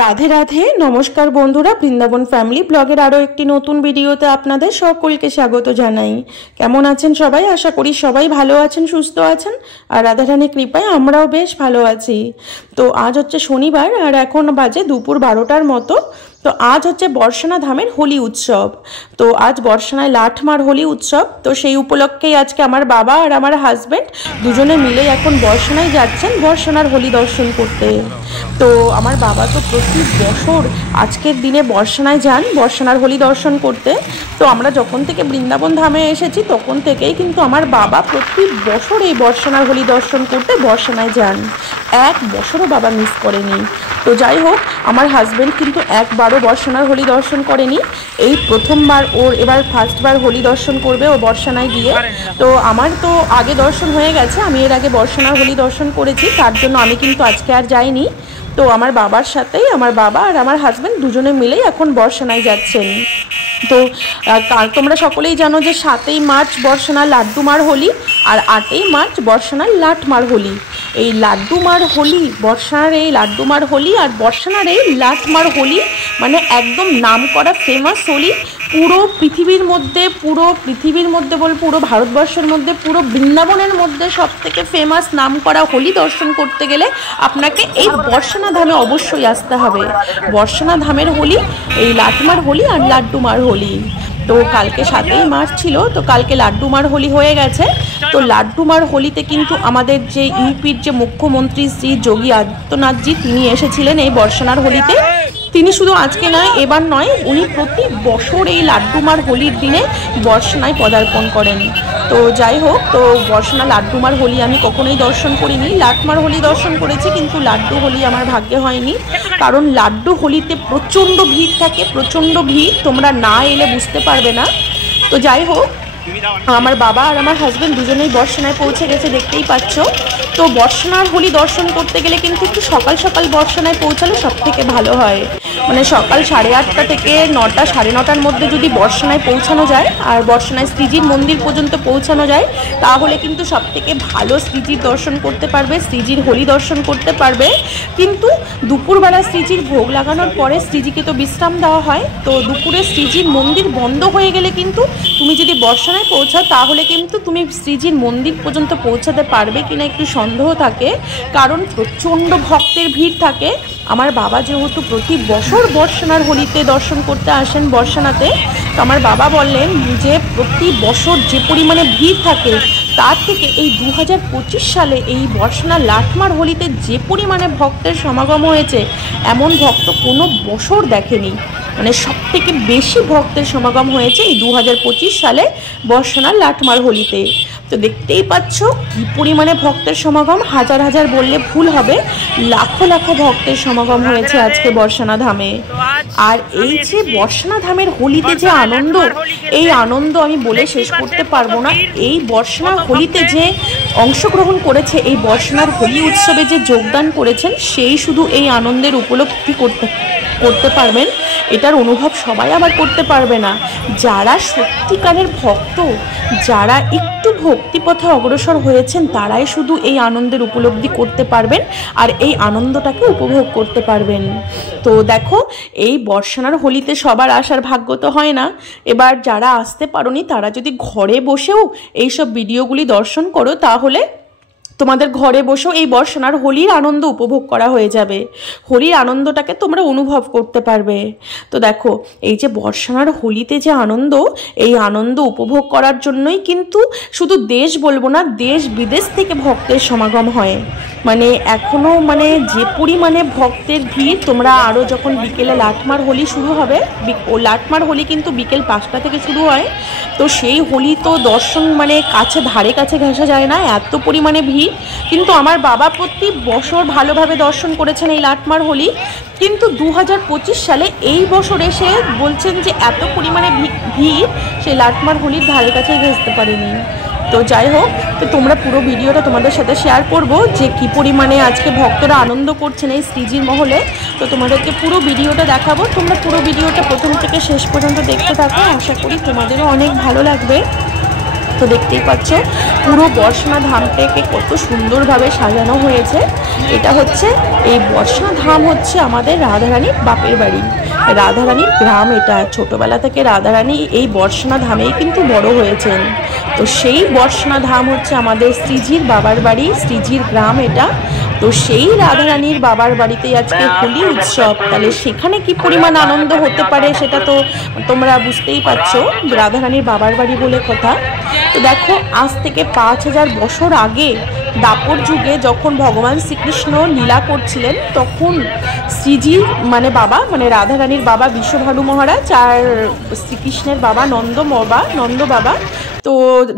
রাধে রাধে, নমস্কার বন্ধুরা। বৃন্দাবন ফ্যামিলি ব্লগের আরও একটি নতুন ভিডিওতে আপনাদের সকলকে স্বাগত জানাই। কেমন আছেন সবাই? আশা করি সবাই ভালো আছেন, সুস্থ আছেন, আর রাধারানীর কৃপায় আমরাও বেশ ভালো আছি। তো আজ হচ্ছে শনিবার আর এখন বাজে দুপুর 12টার মতো। তো আজ হচ্ছে বর্ষানা ধামের হোলি উৎসব। তো আজ বর্ষানায় লাঠমার হোলি উৎসব। তো সেই উপলক্ষেই আজকে আমার বাবা আর আমার হাজব্যান্ড দুজনে মিলে এখন বর্ষানায় যাচ্ছেন বর্ষানার হোলি দর্শন করতে। তো আমার বাবা তো প্রতি বছর আজকের দিনে বর্ষানায় যান বর্ষানার হোলি দর্শন করতে। তো আমরা যখন থেকে বৃন্দাবন ধামে এসেছি তখন থেকেই কিন্তু আমার বাবা প্রতি বছর এই বর্ষানার হোলি দর্শন করতে বর্ষানায় যান। এক বছরও বাবা মিস করেনি। তো যাই হোক, আমার হাজব্যান্ড কিন্তু একবারও বর্ষানার হোলি দর্শন করেনি। এই প্রথমবার ওর এবার ফার্স্টবার হোলি দর্শন করবে ও বর্ষানায় গিয়ে। তো আমার তো আগে দর্শন হয়ে গেছে, আমি এর আগে বর্ষানার হোলি দর্শন করেছি, তার জন্য আমি কিন্তু আজকে আর যাইনি। তো আমার বাবার সাথেই আমার বাবা আর আমার হাজব্যান্ড দুজনে মিলেই এখন বর্ষানায় যাচ্ছেন। তো তোমরা সকলেই জানো যে 7ই মার্চ বর্ষানার লাড্ডুমার হোলি আর 8ই মার্চ বর্ষানার লাঠমার হোলি। এই লাড্ডুমার হোলি, বর্ষানার এই লাড্ডুমার হোলি আর বর্ষানার এই লাঠমার হোলি মানে একদম নাম করা ফেমাস হোলি। পুরো পৃথিবীর মধ্যে পুরো ভারতবর্ষের মধ্যে, পুরো বৃন্দাবনের মধ্যে সব থেকে ফেমাস নাম করা হোলি দর্শন করতে গেলে আপনাকে এই বর্ষানা ধামে অবশ্যই আসতে হবে। বর্ষানা ধামের হোলি, এই লাঠমার হোলি আর লাড্ডুমার হোলি। তো কালকে 7ই মার্চ ছিল, তো কালকে লাড্ডুমার হোলি হয়ে গেছে। তো লাড্ডুমার হোলিতে কিন্তু আমাদের যে ইউপির যে মুখ্যমন্ত্রী শ্রী যোগী আদিত্যনাথজি তিনি এসেছিলেন এই বর্ষানার হোলিতে। তিনি শুধু আজকে নয়, এবার নয়, উনি প্রতি বছর এই লাড্ডুমার হোলির দিনে বর্ষানায় পদার্পণ করেন। তো যাই হোক, তো বর্ষানা লাড্ডুমার হোলি আমি কখনোই দর্শন করিনি। লাঠমার হোলি দর্শন করেছি, কিন্তু লাড্ডু হোলি আমার ভাগ্যে হয়নি, কারণ লাড্ডু হোলিতে প্রচণ্ড ভিড় থাকে, প্রচণ্ড ভিড়, তোমরা না এলে বুঝতে পারবে না। তো যাই হোক, আমার বাবা আর আমার হাজব্যান্ড দুজনেই বর্ষানায় পৌঁছে গেছে, দেখতেই পাচ্ছ। তো বর্ষানার হোলি দর্শন করতে গেলে কিন্তু একটু সকাল সকাল বর্ষানায় পৌঁছালে সব থেকে ভালো হয়। মানে সকাল 8:30 থেকে 9টা, 9:30টার মধ্যে যদি বর্ষানায় পৌঁছানো যায় আর বর্ষানায় শ্রীজির মন্দির পর্যন্ত পৌঁছানো যায়, তাহলে কিন্তু সব থেকে ভালো শ্রীজির দর্শন করতে পারবে, শ্রীজির হোলি দর্শন করতে পারবে। কিন্তু দুপুরবেলা শ্রীজির ভোগ লাগানোর পরে শ্রীজিকে তো বিশ্রাম দেওয়া হয়। তো দুপুরে শ্রীজির মন্দির বন্ধ হয়ে গেলে কিন্তু তুমি যদি বর্ষানায় পৌঁছাও তাহলে কিন্তু তুমি শ্রীজির মন্দির পর্যন্ত পৌঁছাতে পারবে কিনা একটু সন্দেহ থাকে, কারণ প্রচণ্ড ভক্তের ভিড় থাকে। আমার বাবা যেহেতু প্রতি বছর বর্ষানার হোলিতে দর্শন করতে আসেন বর্ষানাতে, তো আমার বাবা বললেন যে প্রতি বছর যে পরিমাণে ভিড় থাকে তার থেকে এই 2025 সালে এই বর্ষানার লাঠমার হোলিতে যে পরিমাণে ভক্তের সমাগম হয়েছে এমন ভক্ত কোনো বছর দেখেনি। মানে সব থেকে বেশি ভক্তের সমাগম হয়েছে এই 2025 সালে বর্ষানার লাঠমার হোলিতে। তো দেখতেই পাচ্ছ কি পরিমাণে ভক্তের সমাগম, হাজার হাজার বললে ভুল হবে, লাখো লাখো ভক্তের সমাগম হয়েছে আজকে বর্ষানা ধামে। আর এই যে বর্ষানা ধামের হোলিতে যে আনন্দ, এই আনন্দ আমি বলে শেষ করতে পারবো না। এই বর্ষানার হোলিতে যে অংশগ্রহণ করেছে, এই বর্ষানার হোলি উৎসবে যে যোগদান করেছেন, সেই শুধু এই আনন্দের উপলব্ধি করতে পারবেন। এটার অনুভব সবাই আবার করতে পারবে না। যারা সত্যিকারের ভক্ত, যারা একটু ভক্তিপথে অগ্রসর হয়েছেন, তারাই শুধু এই আনন্দের উপলব্ধি করতে পারবেন আর এই আনন্দটাকে উপভোগ করতে পারবেন। তো দেখো, এই বর্ষানার হোলিতে সবার আসার ভাগ্য তো হয় না। এবার যারা আসতে পারোনি তারা যদি ঘরে বসেও এইসব ভিডিওগুলি দর্শন করো, তাহলে তোমাদের ঘরে বসেও এই বর্ষানার হোলির আনন্দ উপভোগ করা হয়ে যাবে, হোলির আনন্দটাকে তোমরা অনুভব করতে পারবে। তো দেখো, এই যে বর্ষানার হোলিতে যে আনন্দ, এই আনন্দ উপভোগ করার জন্যই কিন্তু শুধু দেশ বলবো না, দেশ বিদেশ থেকে ভক্তের সমাগম হয়। মানে এখনও মানে যে পরিমাণে ভক্তের ভিড়, তোমরা আরও যখন বিকেলে লাঠমার হোলি শুরু হবে, লাঠমার হোলি কিন্তু বিকেল 5টা থেকে শুরু হয়। তো সেই হোলি তো দর্শন মানে ধারে কাছে ঘেঁষা যায় না, এত পরিমাণে ভিড়। কিন্তু আমার বাবা প্রতি বছর ভালোভাবে দর্শন করেছেন এই লাঠমার হোলি, কিন্তু 2025 সালে এই বছর এসে বলছেন যে এত পরিমাণে ভিড় সেই লাঠমার হোলির ধারে কাছে ঘেঁষতে পারেনি। তো যাই হোক, তো তোমরা পুরো ভিডিওটা তোমাদের সাথে শেয়ার করব যে কি পরিমাণে আজকে ভক্তরা আনন্দ করছেন এই শ্রীজির মহলে। তো তোমাদেরকে পুরো ভিডিওটা দেখাবো, তোমরা পুরো ভিডিওটা প্রথম থেকে শেষ পর্যন্ত দেখতে থাকো, আশা করি তোমাদেরও অনেক ভালো লাগবে। তো দেখতেই পাচ্ছ পুরো বর্ষনা ধামটাকে কত সুন্দরভাবে সাজানো হয়েছে। এটা হচ্ছে এই বর্ষনা ধাম হচ্ছে আমাদের রাধারানীর বাপের বাড়ি, রাধারানীর গ্রাম। এটা ছোটবেলা থেকে রাধারানী এই বর্ষনা ধামেই কিন্তু বড় হয়েছেন। তো সেই বর্ষনা ধাম হচ্ছে আমাদের শ্রীজির বাবার বাড়ি, শ্রীজির গ্রাম এটা। তো সেই রাধারানীর বাবার বাড়িতেই আজকে হোলি উৎসব। তাহলে সেখানে কি পরিমাণ আনন্দ হতে পারে সেটা তো তোমরা বুঝতেই পারছো, রাধারানীর বাবার বাড়ি বলে কথা। তো দেখো আজ থেকে 5000 বছর আগে দাপর যুগে যখন ভগবান শ্রীকৃষ্ণ লীলা করছিলেন, তখন শ্রীজির মানে বাবা মানে রাধারানীর বাবা বিশ্বভানু মহারাজ আর শ্রীকৃষ্ণের বাবা নন্দ বাবা, তো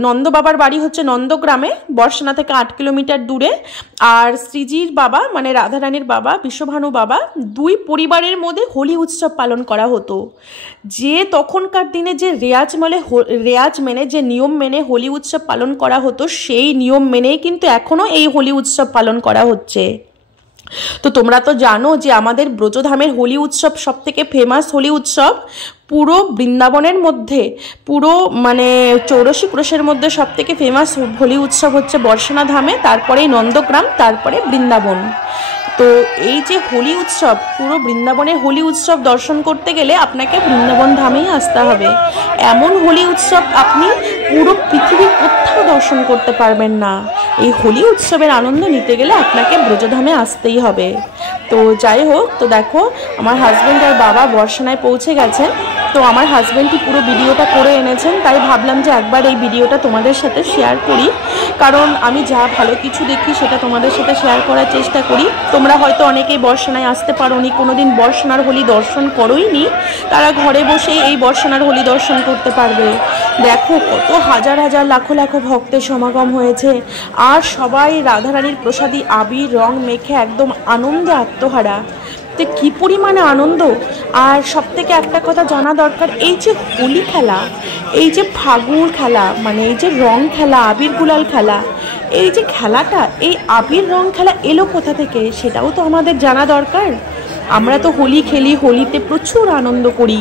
নন্দ বাবার বাড়ি হচ্ছে নন্দগ্রামে, বর্ষনা থেকে 8 কিলোমিটার দূরে। আর শ্রীজির বাবা মানে রাধারানীর বাবা বিশ্বভানু বাবা, দুই পরিবারের মধ্যে হোলি উৎসব পালন করা হতো। যে তখনকার দিনে যে রেয়াজ মেনে যে নিয়ম মেনে হোলি উৎসব পালন করা হতো, সেই নিয়ম মেনেই কিন্তু এখনও এই হোলি উৎসব পালন করা হচ্ছে। তো তোমরা তো জানো যে আমাদের ব্রজধামের হোলি উৎসব সব থেকে ফেমাস হোলি উৎসব। পুরো বৃন্দাবনের মধ্যে পুরো মানে 84 ক্রোশের মধ্যে সব থেকে ফেমাস হোলি উৎসব হচ্ছে বর্ষনা ধামে, তারপরেই নন্দগ্রাম, তারপরে বৃন্দাবন। তো এই যে হোলি উৎসব, পুরো বৃন্দাবনের হোলি উৎসব দর্শন করতে গেলে আপনাকে বৃন্দাবন ধামেই আসতে হবে। এমন হোলি উৎসব আপনি পুরো পৃথিবীর কোথাও দর্শন করতে পারবেন না। এই হোলি উৎসবের আনন্দ নিতে গেলে আপনাকে ব্রজধামে আসতেই হবে। তো যাই হোক, তো দেখো আমার হাজব্যান্ড আর বাবা বর্ষনায় পৌঁছে গেছেন। তো আমার হাজব্যান্ডই পুরো ভিডিওটা করে এনেছেন, তাই ভাবলাম যে একবার এই ভিডিওটা তোমাদের সাথে শেয়ার করি, কারণ আমি যা ভালো কিছু দেখি সেটা তোমাদের সাথে শেয়ার করার চেষ্টা করি। তোমরা হয়তো অনেকেই বর্ষনায় আসতে পারোনি, কোনোদিন বর্ষনার হোলি দর্শন করোইনি, তারা ঘরে বসেই এই বর্ষনার হোলি দর্শন করতে পারবে। দেখো কত হাজার হাজার লাখো লাখো ভক্তের সমাগম হয়েছে, আর সবাই রাধারানীর প্রসাদী আবির রং মেখে একদম আনন্দে আত্মহারা। তো কী পরিমাণে আনন্দ। আর সব থেকে একটা কথা জানা দরকার, এই যে হোলি খেলা, এই যে ফাগুন খেলা, মানে এই যে রং খেলা, আবির গুলাল খেলা, এই যে খেলাটা, এই আবির রং খেলা এলো কোথা থেকে সেটাও তো আমাদের জানা দরকার। আমরা তো হোলি খেলি, হোলিতে প্রচুর আনন্দ করি,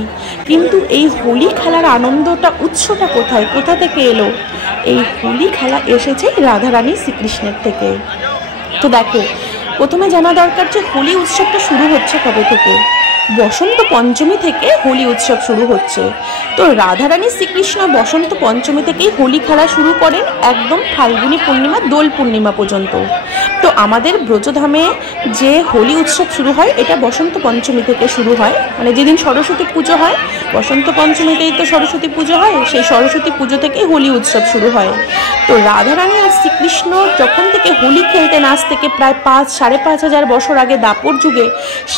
কিন্তু এই হোলি খেলার আনন্দটা উৎসটা কোথায়, কোথা থেকে এলো? এই হোলি খেলা এসেছে রাধারানী শ্রীকৃষ্ণের থেকে। তো দেখো প্রথমে জানা দরকার যে হোলি উৎসবটা শুরু হচ্ছে কবে থেকে। বসন্ত পঞ্চমী থেকে হোলি উৎসব শুরু হচ্ছে। তো রাধারানী শ্রীকৃষ্ণ বসন্ত পঞ্চমী থেকেই হোলি খেলা শুরু করেন একদম ফাল্গুনী পূর্ণিমা দোল পূর্ণিমা পর্যন্ত। তো আমাদের ব্রজধামে যে হোলি উৎসব শুরু হয় এটা বসন্ত পঞ্চমী থেকে শুরু হয়, মানে যেদিন সরস্বতী পুজো হয়, বসন্ত পঞ্চমীতেই তো সরস্বতী পুজো হয়, সেই সরস্বতী পুজো থেকেই হোলি উৎসব শুরু হয়। তো রাধারানী আর শ্রীকৃষ্ণ যখন থেকে হোলি খেলতেন, আজ থেকে প্রায় 5,500 বছর আগে দাপর যুগে,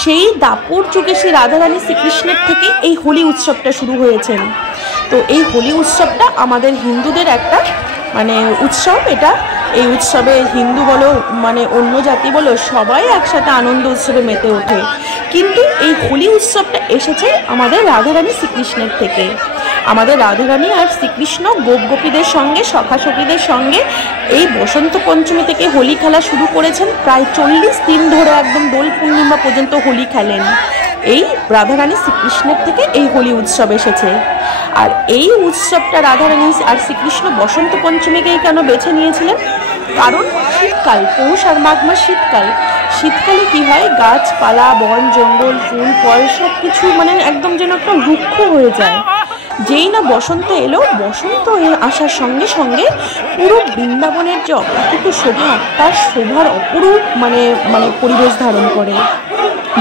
সেই দাপর যুগে সেই রাধারানী শ্রীকৃষ্ণের থেকে এই হোলি উৎসবটা শুরু হয়েছেন। তো এই হোলি উৎসবটা আমাদের হিন্দুদের একটা মানে উৎসব। এটা এই উৎসবে হিন্দু বলো মানে অন্য জাতি বলো সবাই একসাথে আনন্দ উৎসবে মেতে ওঠে। কিন্তু এই হোলি উৎসবটা এসেছে আমাদের রাধারানী শ্রীকৃষ্ণের থেকে। আমাদের রাধারানী আর শ্রীকৃষ্ণ গোপীদের সঙ্গে সখা সখীদের সঙ্গে এই বসন্ত পঞ্চমী থেকে হোলি খেলা শুরু করেছেন। প্রায় 40 দিন ধরে একদম দোল পূর্ণিমা পর্যন্ত হোলি খেলেন। এই রাধারানী শ্রীকৃষ্ণের থেকে এই হোলি উৎসব এসেছে। আর এই উৎসবটা রাধারানী আর শ্রীকৃষ্ণ বসন্ত পঞ্চমীকেই কেন বেছে নিয়েছিলেন? কারণ শীতকাল, পৌষ আর মাঘ মাস শীতকাল। শীতকালে কি হয়, গাছপালা, বন জঙ্গল, ফুল ফল সব কিছু মানে একদম যেন একটা রুক্ষ হয়ে যায়। যেই না বসন্ত এলো, বসন্ত আসার সঙ্গে সঙ্গে পুরো বৃন্দাবনের যে অপ্রাকৃত শোভা, তার শোভার অপরূপ মানে পরিবেশ ধারণ করে।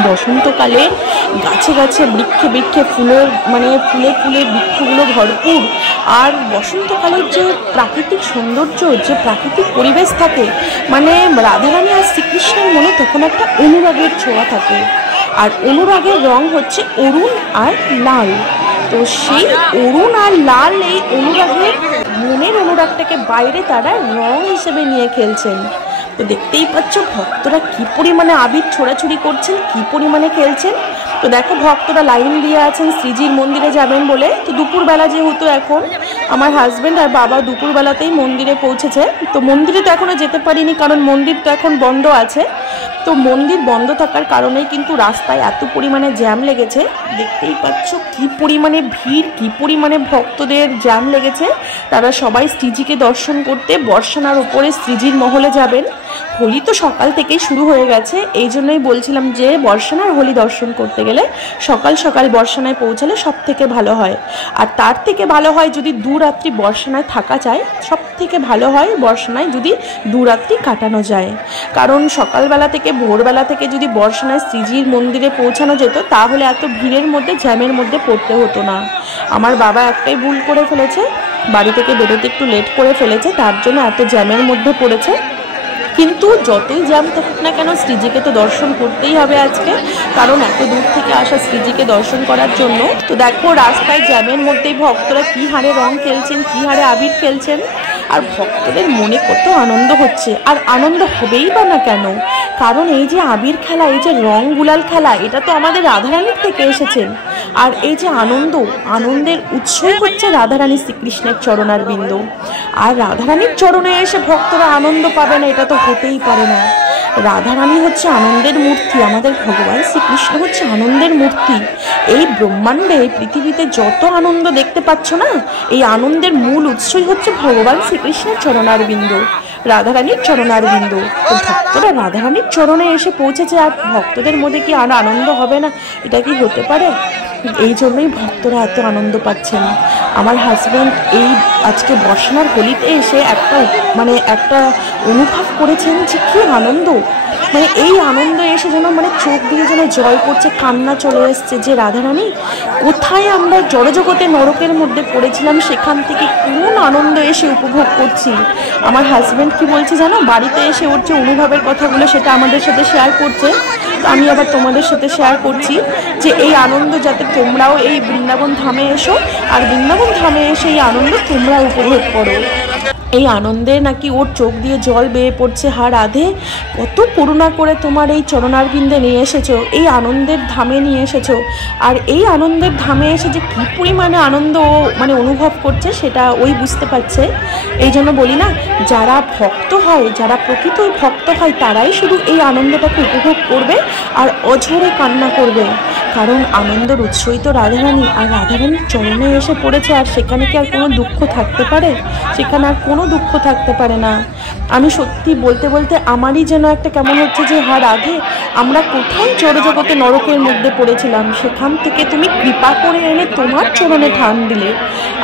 বসন্তকালে গাছে গাছে বৃক্ষে বৃক্ষে ফুলের মানে ফুলে ফুলে বৃক্ষগুলো ভরপুর। আর বসন্তকালের যে প্রাকৃতিক সৌন্দর্য, যে প্রাকৃতিক পরিবেশ থাকে, মানে রাধারানী আর শ্রীকৃষ্ণের মনে তখন একটা অনুরাগের ছোঁয়া থাকে। আর অনুরাগের রং হচ্ছে অরুণ আর লাল। তো সেই অরুণ আর লাল এই অনুরাগের মনের অনুরাগটাকে বাইরে তারা রং হিসেবে নিয়ে খেলছেন। তো দেখতেই পাচ্ছ ভক্তরা কি পরিমাণে আবির ছোড়াছুড়ি করছেন, কি পরিমাণে খেলছেন। তো দেখো ভক্তরা লাইন দিয়ে আছেন শ্রীজির মন্দিরে যাবেন বলে। তো দুপুরবেলা যেহেতু এখন, আমার হাজব্যান্ড আর বাবা দুপুরবেলাতেই মন্দিরে পৌঁছেছে। তো মন্দিরে তো এখনও যেতে পারিনি, কারণ মন্দির তো এখন বন্ধ আছে। তো মন্দির বন্ধ থাকার কারণেই কিন্তু রাস্তায় এত পরিমাণে জ্যাম লেগেছে, দেখতেই পাচ্ছ কি পরিমাণে ভিড়, কি পরিমাণে ভক্তদের জ্যাম লেগেছে। তারা সবাই শ্রীজিকে দর্শন করতে বর্ষানার উপরে শ্রীজির মহলে যাবেন। হোলি তো সকাল থেকেই শুরু হয়ে গেছে, এই জন্যই বলছিলাম যে বর্ষানার হোলি দর্শন করতে গেলে সকাল সকাল বর্ষানায় পৌঁছালে সব থেকে ভালো হয়। আর তার থেকে ভালো হয় যদি দুরাত্রি বর্ষানায় থাকা যায়, সব থেকে ভালো হয় বর্ষানায় যদি দুরাত্রি কাটানো যায়। কারণ সকালবেলা থেকে ভোরবেলা থেকে যদি বর্ষানায় শ্রীজির মন্দিরে পৌঁছানো যেত তাহলে এত ভিড়ের মধ্যে জ্যামের মধ্যে পড়তে হতো না। আমার বাবা একটাই ভুল করে ফেলেছে, বাড়ি থেকে বেরোতে একটু লেট করে ফেলেছে, তার জন্য এত জ্যামের মধ্যে পড়েছে। কিন্তু যতই জ্যাম থাকুক না কেন শ্রীজিকে তো দর্শন করতেই হবে আজকে, কারণ এত দূর থেকে আসা শ্রীজিকে দর্শন করার জন্য। তো দেখো রাস্তায় জ্যামের মধ্যেই ভক্তরা কী হারে রং খেলছেন, কী হারে আবির খেলছেন, আর ভক্তদের মনে কত আনন্দ হচ্ছে। আর আনন্দ হবেই বা না কেন, কারণ এই যে আবির খেলা, এই যে রং গুলাল খেলা, এটা তো আমাদের রাধারানীর থেকে এসেছেন। আর এই যে আনন্দের উৎসই হচ্ছে রাধারানী শ্রীকৃষ্ণের চরণারবিন্দ। আর রাধারানীর চরণে এসে ভক্তরা আনন্দ পাবে না, এটা তো হতেই পারে না। রাধারানী হচ্ছে আনন্দের মূর্তি, আমাদের ভগবান শ্রীকৃষ্ণ হচ্ছে আনন্দের মূর্তি। এই ব্রহ্মাণ্ডে পৃথিবীতে যত আনন্দ দেখতে পাচ্ছ না, এই আনন্দের মূল উৎসই হচ্ছে ভগবান শ্রীকৃষ্ণের চরণারবিন্দ, রাধারানীর চরণারবিন্দ। তো ভক্তরা রাধারানীর চরণে এসে পৌঁছেছে, আর ভক্তদের মধ্যে কি আর আনন্দ হবে না? এটা কি হতে পারে? এই জন্যই ভক্তরা এত আনন্দ পাচ্ছেন। আমার হাজব্যান্ড এই আজকে বর্ষানার হোলিতে এসে একটা অনুভব করেছেন যে কি আনন্দ, এই আনন্দ এসে যেন চোখ দিয়ে যেন জল পড়ছে, কান্না চলে এসছে যে রাধারানী কোথায় আমরা জড়জগতে নরকের মধ্যে পড়েছিলাম, সেখান থেকে কোন আনন্দ এসে উপভোগ করছি। আমার হাজব্যান্ড কি বলছে জানো, বাড়িতে এসে ওর যে অনুভবের কথাগুলো সেটা আমাদের সাথে শেয়ার করছে। তো আমি আবার তোমাদের সাথে শেয়ার করছি যে এই আনন্দ যাতে তোমরাও এই বৃন্দাবন ধামে এসো, আর বৃন্দাবন ধামে এসে এই আনন্দ তোমরা উপভোগ করো। এই আনন্দে নাকি ওর চোখ দিয়ে জল বেয়ে পড়ছে। হা রাধে, কত করুণা করে তোমার এই চরণারবিন্দে নিয়ে এসেছো, এই আনন্দের ধামে নিয়ে এসেছো। আর এই আনন্দের ধামে এসে যে কী পরিমাণে আনন্দ অনুভব করছে সেটা ওই বুঝতে পারছে। এই জন্য বলি না, যারা ভক্ত হয়, যারা প্রকৃত ভক্ত হয়, তারাই শুধু এই আনন্দটাকে উপভোগ করবে আর অঝরে কান্না করবে। কারণ আনন্দের উৎসই তো রাধারানী, আর রাধারানীর চরণে এসে পড়েছে, আর সেখানে কি আর কোনো দুঃখ থাকতে পারে? সেখানে আর কোনো দুঃখ থাকতে পারে না। আমি সত্যি বলতে বলতে আমারই যেন একটা কেমন হচ্ছে যে হা রাধে, আমরা কোথায় জড়জগতে নরকের মধ্যে পড়েছিলাম, সেখান থেকে তুমি কৃপা করে এনে তোমার চরণে ঠান দিলে।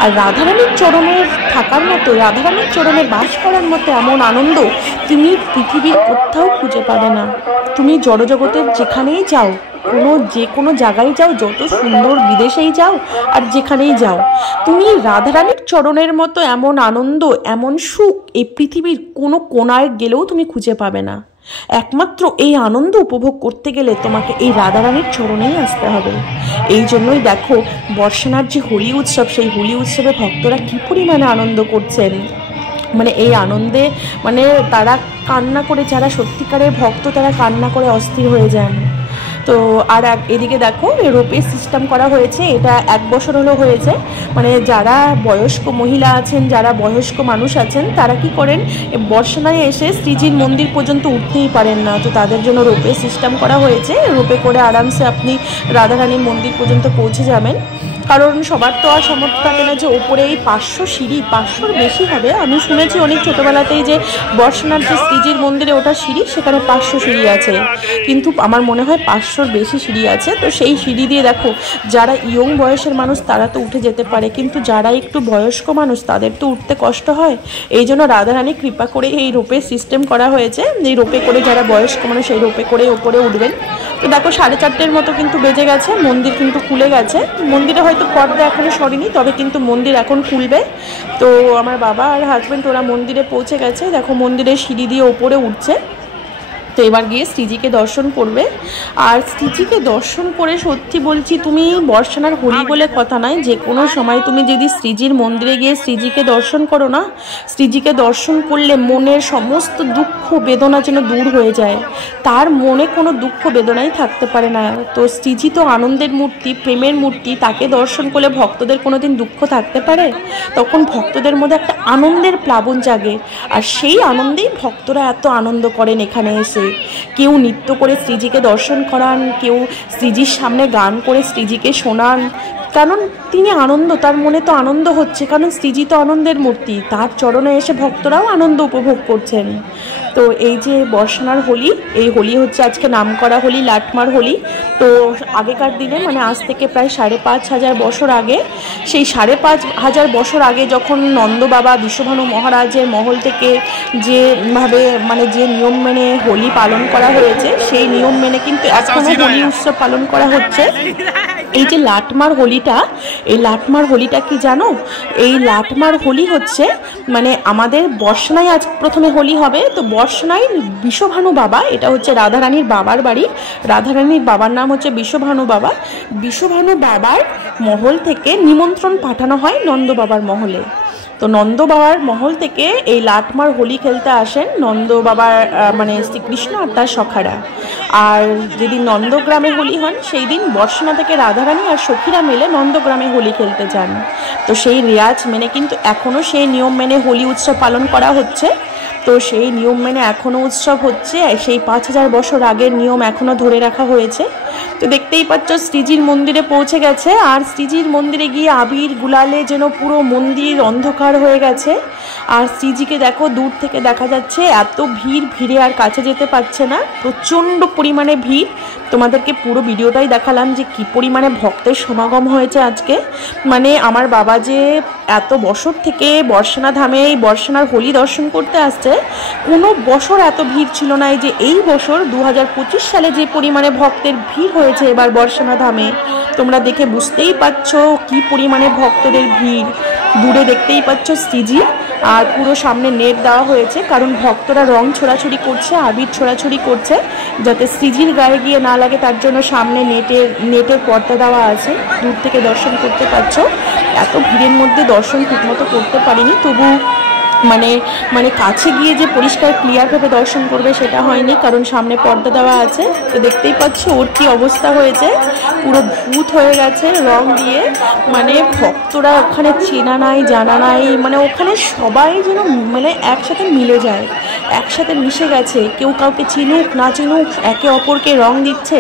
আর রাধারানীর চরণে থাকার মতো, রাধারানীর চরণে বাস করার মতো এমন আনন্দ তুমি পৃথিবীর কোথাও খুঁজে পাবে না। তুমি জড়জগতের যেখানেই যাও, যে কোনো জায়গায় যাও, যত সুন্দর বিদেশেই যাও আর যেখানেই যাও, তুমি রাধারানীর চরণের মতো এমন আনন্দ, এমন সুখ এই পৃথিবীর কোনো কোণায় গেলেও তুমি খুঁজে পাবে না। একমাত্র এই আনন্দ উপভোগ করতে গেলে তোমাকে এই রাধারানীর চরণেই আসতে হবে। এই জন্যই দেখো বর্ষানার যে হোলি উৎসব, সেই হোলি উৎসবে ভক্তরা কী পরিমাণে আনন্দ করছেন। এই আনন্দে তারা কান্না করে, যারা সত্যিকারের ভক্ত তারা কান্না করে অস্থির হয়ে যান। তো আর এদিকে দেখো রোপে সিস্টেম করা হয়েছে, এটা 1 বছর হলো হয়েছে। যারা বয়স্ক মহিলা আছেন, যারা বয়স্ক মানুষ আছেন, তারা কি করেন, বর্ষানায় এসে শ্রীজির মন্দির পর্যন্ত উঠতেই পারেন না। তো তাদের জন্য রোপে সিস্টেম করা হয়েছে, রোপে করে আরামসে আপনি রাধারানীর মন্দির পর্যন্ত পৌঁছে যাবেন। কারণ সবার তো আর সামর্থ্য থাকে না যে ওপরে এই 500 সিঁড়ি, 500-র বেশি হবে। আমি শুনেছি অনেক ছোটোবেলাতেই যে বর্ষানার যে শ্রীজির মন্দিরে ওটা সিঁড়ি, সেখানে 500 সিঁড়ি আছে, কিন্তু আমার মনে হয় 500-র বেশি সিঁড়ি আছে। তো সেই সিঁড়ি দিয়ে দেখো যারা ইয়ং বয়সের মানুষ তারা তো উঠে যেতে পারে, কিন্তু যারা একটু বয়স্ক মানুষ তাদের তো উঠতে কষ্ট হয়। এই জন্য রাধারানী কৃপা করে এই রোপে সিস্টেম করা হয়েছে, এই রোপে করে যারা বয়স্ক মানুষ এই রোপে করে ওপরে উঠবেন। তো দেখো 4:30-র মতো কিন্তু বেজে গেছে, মন্দির কিন্তু খুলে গেছে। মন্দিরে হয়তো পর্দা এখনো সরেনি, তবে কিন্তু মন্দির এখন খুলবে। তো আমার বাবা আর হাজব্যান্ড ওরা মন্দিরে পৌঁছে গেছে, দেখো মন্দিরের সিঁড়ি দিয়ে ওপরে উঠছে। তো এবার গিয়ে শ্রীজিকে দর্শন করবে। আর শ্রীজিকে দর্শন করে সত্যি বলছি, তুমি বর্ষানার হোলি বলে কথা নয়, যে কোনো সময় তুমি যদি শ্রীজির মন্দিরে গিয়ে শ্রীজিকে দর্শন করো না, শ্রীজিকে দর্শন করলে মনের সমস্ত দুঃখ বেদনা যেন দূর হয়ে যায়। তার মনে কোনো দুঃখ বেদনাই থাকতে পারে না। তো শ্রীজি তো আনন্দের মূর্তি, প্রেমের মূর্তি, তাকে দর্শন করলে ভক্তদের কোনোদিন দুঃখ থাকতে পারে? তখন ভক্তদের মধ্যে একটা আনন্দের প্লাবন জাগে, আর সেই আনন্দেই ভক্তরা এত আনন্দ করেন এখানে এসে। কেউ নৃত্য করে শ্রীজিকে দর্শন করান, কেউ শ্রীজির সামনে গান করে শ্রীজিকে শোনান, কারণ তিনি আনন্দ, তার মনে তো আনন্দ হচ্ছে, কারণ শ্রীজি তো আনন্দের মূর্তি, তার চরণে এসে ভক্তরাও আনন্দ উপভোগ করছেন। তো এই যে বর্ষানার হোলি, এই হোলি হচ্ছে আজকে নাম করা হোলি, লাটমার হোলি। তো আগেকার দিনে মানে আজ থেকে প্রায় 5,500 বছর আগে, সেই 5,500 বছর আগে যখন নন্দ বাবা বিশ্বভানু মহারাজের মহল থেকে যেভাবে মানে যে নিয়ম মেনে হোলি পালন করা হয়েছে, সেই নিয়ম মেনে কিন্তু এখনও হোলি উৎসব পালন করা হচ্ছে। এই যে লাটমার হোলিটা, এই লাটমার হোলিটা কি জানো? এই লাটমার হোলি হচ্ছে মানে আমাদের বর্ষানায় আজ প্রথমে হোলি হবে। তো বর্ষানায় বিশ্বভানু বাবা, এটা হচ্ছে রাধারানীর বাবার বাড়ি, রাধারানীর বাবার নাম হচ্ছে বিশ্বভানু বাবা। বিশ্বভানু বাবার মহল থেকে নিমন্ত্রণ পাঠানো হয় নন্দ বাবার মহলে। তো নন্দ বাবার মহল থেকে এই লাটমার হোলি খেলতে আসেন নন্দ বাবার মানে শ্রীকৃষ্ণ আর তার সখারা। আর যেদিন নন্দগ্রামে হোলি হন, সেই দিন বর্ষানা থেকে রাধারানী আর সখীরা মিলে নন্দগ্রামে হোলি খেলতে যান। তো সেই রেওয়াজ মেনে কিন্তু এখনও সেই নিয়ম মেনে হোলি উৎসব পালন করা হচ্ছে। তো সেই নিয়ম মেনে এখনও উৎসব হচ্ছে, সেই 5,000 বছর আগের নিয়ম এখনও ধরে রাখা হয়েছে। তো দেখতেই পাচ্ছ শ্রীজির মন্দিরে পৌঁছে গেছে, আর শ্রীজির মন্দিরে গিয়ে আবির গুলালে যেন পুরো মন্দির অন্ধকার হয়ে গেছে। আর শ্রীজিকে দেখো, দূর থেকে দেখা যাচ্ছে এত ভিড়ে আর কাছে যেতে পারছে না, প্রচণ্ড পরিমাণে ভিড়। তোমাদেরকে পুরো ভিডিওটাই দেখালাম যে কি পরিমাণে ভক্তের সমাগম হয়েছে আজকে। মানে আমার বাবা যে এত বছর থেকে বর্ষানা ধামে এই বর্ষানার হোলি দর্শন করতে আসছে, কোনো বছর এত ভিড় ছিল না। এই যে এই বছর 2025 সালে যে পরিমাণে ভক্তের ভিড় হয়েছে এবার বর্ষানা ধামে, তোমরা দেখে বুঝতেই পারছো কি পরিমাণে ভক্তদের ভিড়। দূরে দেখতেই পাচ্ছ শ্রীজি, আর পুরো সামনে নেট দেওয়া হয়েছে, কারণ ভক্তরা রং ছোড়াছুড়ি করছে, আবির ছোড়াছুড়ি করছে, যাতে শ্রীজির গায়ে গিয়ে না লাগে তার জন্য সামনে নেটের পর্দা দেওয়া আছে। দূর থেকে দর্শন করতে পারছো। এত ভিড়ের মধ্যে দর্শন ঠিকমতো করতে পারিনি, তবু মানে কাছে গিয়ে যে পরিষ্কার ক্লিয়ারভাবে দর্শন করবে সেটা হয়নি, কারণ সামনে পর্দা দেওয়া আছে। তো দেখতেই পাচ্ছ ওর কি অবস্থা হয়েছে, পুরো ভূত হয়ে গেছে রং দিয়ে। মানে ভক্তরা ওখানে চেনা নাই জানা নাই, মানে ওখানে সবাই যেন মানে একসাথে মিলে যায়, একসাথে মিশে গেছে, কেউ কাউকে চিনুক না চিনুক একে অপরকে রং দিচ্ছে।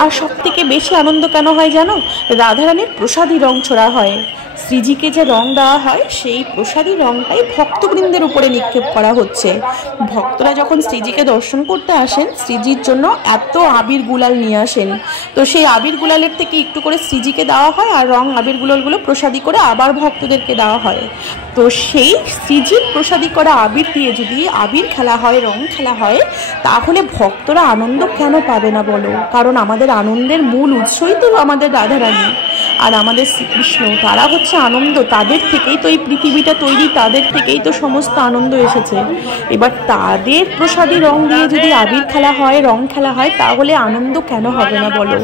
আর সব থেকে বেশি আনন্দ কেন হয় জানো? রাধারানীর প্রসাদী রং ছোড়া হয়। শ্রীজিকে যে রং দেওয়া হয়, সেই প্রসাদী রংটাই ভক্তবৃন্দের উপরে নিক্ষেপ করা হচ্ছে। ভক্তরা যখন শ্রীজিকে দর্শন করতে আসেন, শ্রীজির জন্য এত আবির গুলাল নিয়ে আসেন। তো সেই আবির গুলালের থেকে একটু করে শ্রীজিকে দেওয়া হয়, আর রং আবির গুলালগুলো প্রসাদী করে আবার ভক্তদেরকে দেওয়া হয়। তো সেই শ্রীজির প্রসাদী করা আবির দিয়ে যদি আবির খেলা হয়, রং খেলা হয়, তাহলে ভক্তরা আনন্দ কেন পাবে না বলো? কারণ আমাদের আনন্দের মূল উৎসই তো আমাদের রাধারানী আর আমাদের শ্রীকৃষ্ণ, তারা হচ্ছে আনন্দ। তাদের থেকেই তো এই পৃথিবীটা তৈরি, তাদের থেকেই তো সমস্ত আনন্দ এসেছে। এবার তাদের প্রসাদী রং দিয়ে যদি আবির খেলা হয়, রং খেলা হয়, তাহলে আনন্দ কেন হবে না বলো?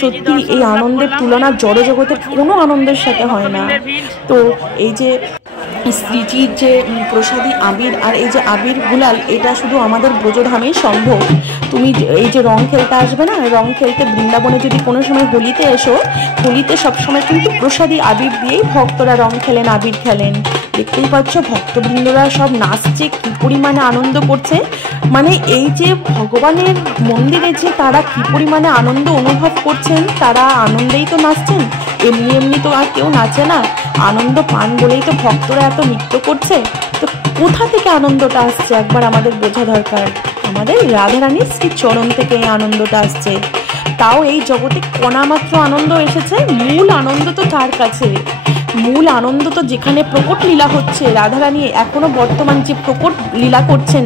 সত্যি এই আনন্দের তুলনা জড় জগতের কোনো আনন্দের সাথে হয় না। তো এই যে শ্রীজির যে প্রসাদী আবির আর এই যে আবির গুলাল, এটা শুধু আমাদের ব্রজধামেই সম্ভব। তুমি এই যে রং খেলতে আসবে না, রং খেলতে বৃন্দাবনে যদি কোনো সময় হোলিতে এসো, হোলিতে সবসময় কিন্তু প্রসাদী আবির দিয়েই ভক্তরা রং খেলেন, আবির খেলেন। দেখতেই পাচ্ছ ভক্তবৃন্দরা সব নাচছে, কি পরিমাণে আনন্দ করছে। মানে এই যে ভগবানের মন্দিরে যে তারা কি পরিমাণে আনন্দ অনুভব করছেন, তারা আনন্দেই তো নাচছেন, এমনি এমনি তো আর কেউ নাচে না। আনন্দ পান বলেই তো ভক্তরা এত নৃত্য করছে। তো কোথা থেকে আনন্দটা আসছে একবার আমাদের বোঝা দরকার। আমাদের রাধারানীর শ্রী চরণ থেকে এই আনন্দটা আসছে। তাও এই জগতে কণামাত্র আনন্দ এসেছে, মূল আনন্দ তো তার কাছে। মূল আনন্দ তো যেখানে প্রকট লীলা হচ্ছে, রাধারানী এখনো বর্তমান যে প্রকট লীলা করছেন,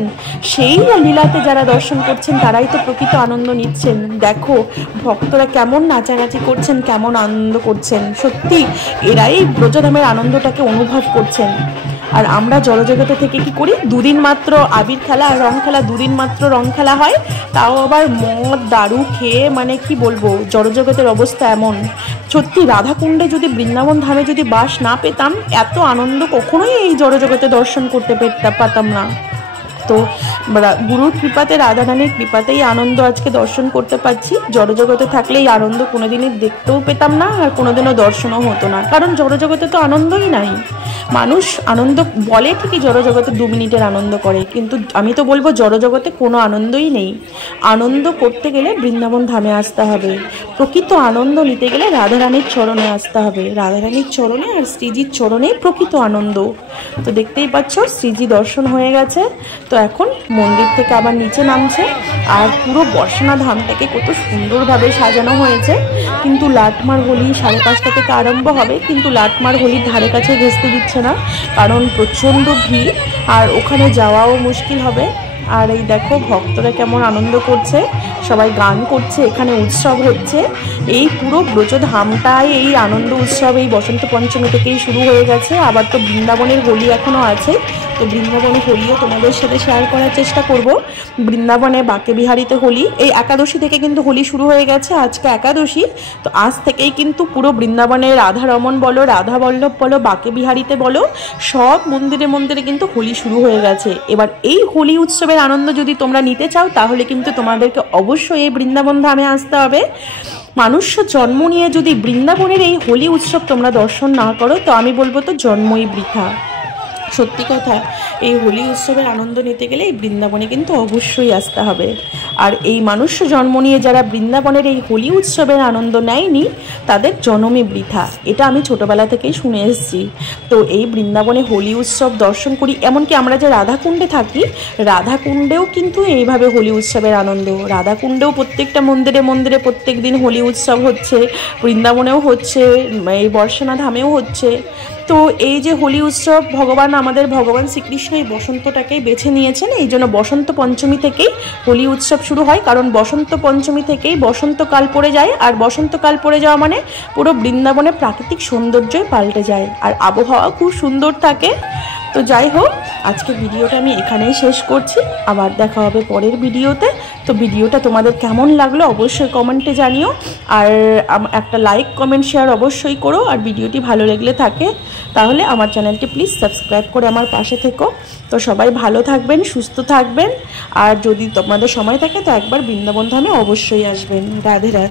সেই লীলাতে যারা দর্শন করছেন তারাই তো প্রকৃত আনন্দ নিচ্ছেন। দেখো ভক্তরা কেমন নাচানাচি করছেন, কেমন আনন্দ করছেন। সত্যি এরাই ব্রজধামের আনন্দটাকে অনুভব করছেন। আর আমরা জড়জগতে থেকে কি করি, দুদিন মাত্র আবির খেলা আর রং খেলা, দুদিন মাত্র রং খেলা হয়, তাও আবার মদ দারু খেয়ে, মানে কি বলবো, জড়জগতের অবস্থা এমন। সত্যি রাধাকুণ্ডে যদি, বৃন্দাবন ধামে যদি বাস না পেতাম, এত আনন্দ কখনোই এই জড়জগতে দর্শন করতে পারতাম না। তো গুরুর কৃপাতে, রাধারানীর কৃপাতেই আনন্দ আজকে দর্শন করতে পারছি। জড়জগতে থাকলে এই আনন্দ কোনোদিনই দেখতেও পেতাম না, আর কোনোদিনও দর্শনও হতো না, কারণ জড়জগতে তো আনন্দই নাই। মানুষ আনন্দ বলে ঠিকই, জড়জগতে 2 মিনিটের আনন্দ করে, কিন্তু আমি তো বলবো জড়জগতে কোনো আনন্দই নেই। আনন্দ করতে গেলে বৃন্দাবন ধামে আসতে হবে, প্রকৃত আনন্দ নিতে গেলে রাধারানীর চরণে আসতে হবে। রাধারানীর চরণে আর শ্রীজির চরণে প্রকৃত আনন্দ। তো দেখতেই পাচ্ছ শ্রীজি দর্শন হয়ে গেছে। তো এখন মন্দির থেকে আবার নিচে নামছে, আর পুরো বর্ষনা ধামটাকে কত সুন্দরভাবে সাজানো হয়েছে। কিন্তু লাটমার হোলি 5:30 থেকে আরম্ভ হবে, কিন্তু লাটমার হোলির ধারে কাছে ঘেঁচতে দিচ্ছে না, কারণ প্রচণ্ড ভিড় আর ওখানে যাওয়াও মুশকিল হবে। আর এই দেখো ভক্তরা কেমন আনন্দ করছে, সবাই গান করছে, এখানে উৎসব হচ্ছে। এই পুরো ব্রজধামটায় এই আনন্দ উৎসব এই বসন্ত পঞ্চমী থেকেই শুরু হয়ে গেছে। আবার তো বৃন্দাবনের হোলি এখনও আছে, তো বৃন্দাবনের হোলিও তোমাদের সাথে শেয়ার করার চেষ্টা করব। বৃন্দাবনে বাকে বিহারিতে হোলি এই একাদশী থেকে কিন্তু হোলি শুরু হয়ে গেছে, আজকে একাদশী। তো আজ থেকেই কিন্তু পুরো বৃন্দাবনে রাধারমণ বলো, রাধা বল্লভ বলো, বাকে বিহারিতে বলো, সব মন্দিরে মন্দিরে কিন্তু হোলি শুরু হয়ে গেছে। এবার এই হোলি উৎসবের আনন্দ যদি তোমরা নিতে চাও, তাহলে কিন্তু তোমাদেরকে অবশ্যই এই বৃন্দাবন ধামে আসতে হবে। মানুষ জন্ম নিয়ে যদি বৃন্দাবনের এই হোলি উৎসব তোমরা দর্শন না করো, তো আমি বলবো তো জন্মই বৃথা। সত্যি কথা, এই হোলি উৎসবের আনন্দ নিতে গেলে এই বৃন্দাবনে কিন্তু অবশ্যই আসতে হবে। আর এই মানুষ জন্ম নিয়ে যারা বৃন্দাবনের এই হোলি উৎসবের আনন্দ নেয়নি, তাদের জন্মই বৃথা। এটা আমি ছোটোবেলা থেকেই শুনে এসেছি। তো এই বৃন্দাবনে হোলি উৎসব দর্শন করি, এমনকি আমরা যে রাধাকুণ্ডে থাকি, রাধাকুণ্ডেও কিন্তু এইভাবে হোলি উৎসবের আনন্দ। রাধাকুণ্ডেও প্রত্যেকটা মন্দিরে মন্দিরে প্রত্যেক দিন হোলি উৎসব হচ্ছে, বৃন্দাবনেও হচ্ছে, এই বর্ষনা ধামেও হচ্ছে। তো এই যে হোলি উৎসব, আমাদের ভগবান শ্রীকৃষ্ণ এই বসন্তটাকেই বেছে নিয়েছেন, এই জন্য বসন্ত পঞ্চমী থেকেই হোলি উৎসব শুরু হয়। কারণ বসন্ত পঞ্চমী থেকেই বসন্তকাল পড়ে যায়, আর বসন্তকাল পড়ে যাওয়া মানে পুরো বৃন্দাবনে প্রাকৃতিক সৌন্দর্যই পাল্টে যায়, আর আবহাওয়া খুব সুন্দর থাকে। তো যাই হোক, আজকে ভিডিওটা আমি এখানেই শেষ করছি, আবার দেখা হবে পরের ভিডিওতে। তো ভিডিওটা তোমাদের কেমন লাগলো অবশ্যই কমেন্টে জানিও, আর একটা লাইক কমেন্ট শেয়ার অবশ্যই করো। আর ভিডিওটি ভালো লাগলে থাকে তাহলে আমার চ্যানেলটি প্লিজ সাবস্ক্রাইব করে আমার পাশে থেকো। তো সবাই ভালো থাকবেন, সুস্থ থাকবেন, আর যদি তোমাদের সময় থাকে তো একবার বৃন্দাবন ধামে অবশ্যই আসবেন। রাধে রাধে।